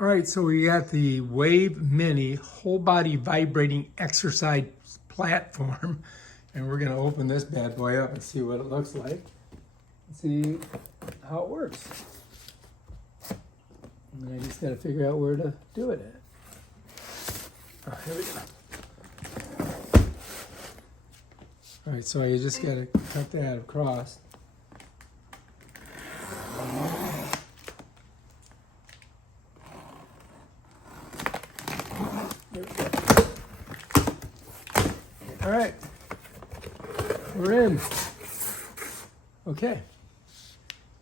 All right, so we got the Wave Mini whole body vibrating exercise platform, and we're gonna open this bad boy up and see what it looks like. See how it works. And I just gotta figure out where to do it at. All right, here we go. All right, so you just gotta cut that across. All right, we're in. Okay,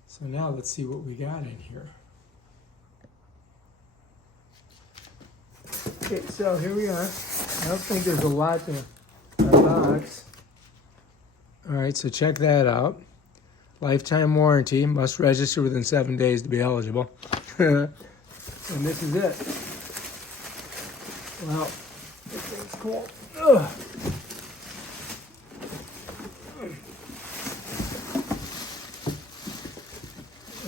so now let's see what we got in here. Okay, so here we are. I don't think there's a lot to unbox. All right, so check that out. Lifetime warranty, must register within 7 days to be eligible. And this is it. Wow, this thing's cool. Ugh.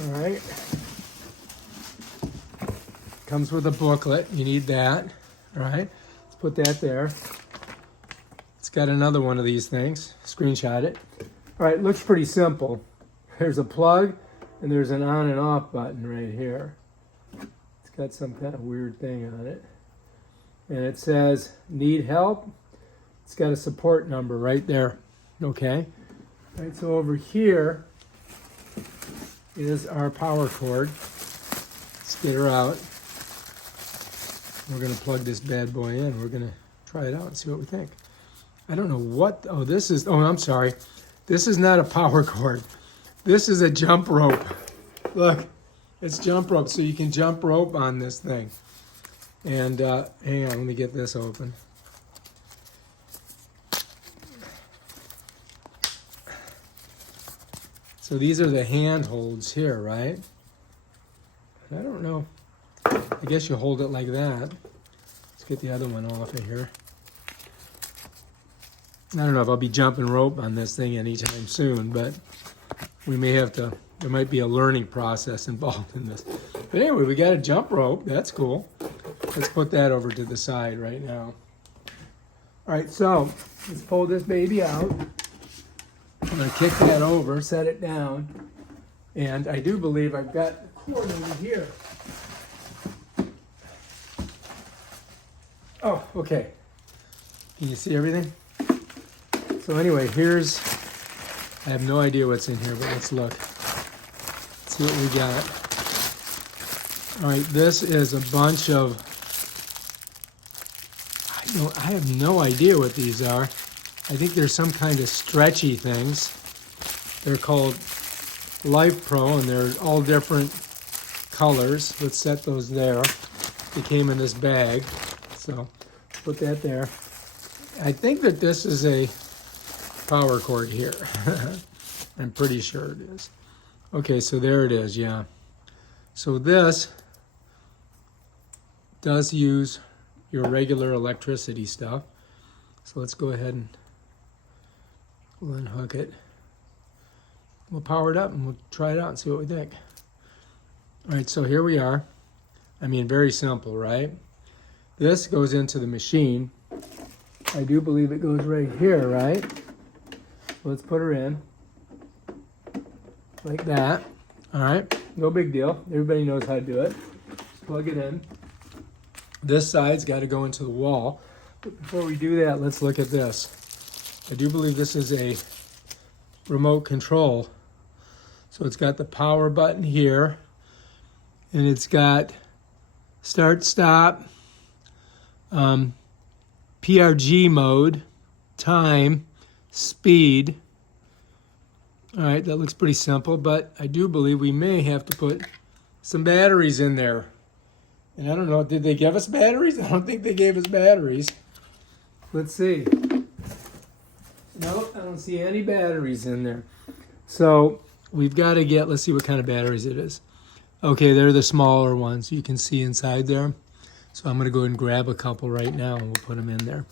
All right. Comes with a booklet. You need that. All right. Let's put that there. It's got another one of these things. Screenshot it. All right. Looks pretty simple. There's a plug and there's an on and off button right here. It's got some kind of weird thing on it. And it says, need help? It's got a support number right there. Okay. All right. So over here is our power cord. Let's get her out. We're going to plug this bad boy in. We're going to try it out and see what we think. I don't know what, oh, this is, oh, I'm sorry. This is not a power cord. This is a jump rope. Look, it's jump rope, so you can jump rope on this thing. And hang on, let me get this open. So these are the handholds here, right? I don't know. I guess you hold it like that. Let's get the other one off of here. I don't know if I'll be jumping rope on this thing anytime soon, but we may have to, there might be a learning process involved in this. But anyway, we got a jump rope. That's cool. Let's put that over to the side right now. All right, so let's pull this baby out. I'm going to kick that over, set it down, and I do believe I've got the cord over here. Oh, okay. Can you see everything? So anyway, here's, I have no idea what's in here, but let's look. Let's see what we got. All right, this is a bunch of, I have no idea what these are. I think there's some kind of stretchy things. They're called Lifepro, and they're all different colors. Let's set those there. They came in this bag, so put that there. I think that this is a power cord here. I'm pretty sure it is. Okay, so there it is, yeah. So this does use your regular electricity stuff. So let's go ahead and we'll unhook it. We'll power it up and we'll try it out and see what we think. All right, so here we are. I mean, very simple, right? This goes into the machine. I do believe it goes right here, right? Let's put her in. Like that. All right, no big deal. Everybody knows how to do it. Just plug it in. This side's got to go into the wall. But before we do that, let's look at this. I do believe this is a remote control. So it's got the power button here, and it's got start, stop, PRG mode, time, speed. All right, that looks pretty simple, but I do believe we may have to put some batteries in there. And I don't know, did they give us batteries? I don't think they gave us batteries. Let's see. Nope, I don't see any batteries in there. So we've got to get, let's see what kind of batteries it is. Okay, they're the smaller ones. You can see inside there. So I'm going to go ahead and grab a couple right now and we'll put them in there.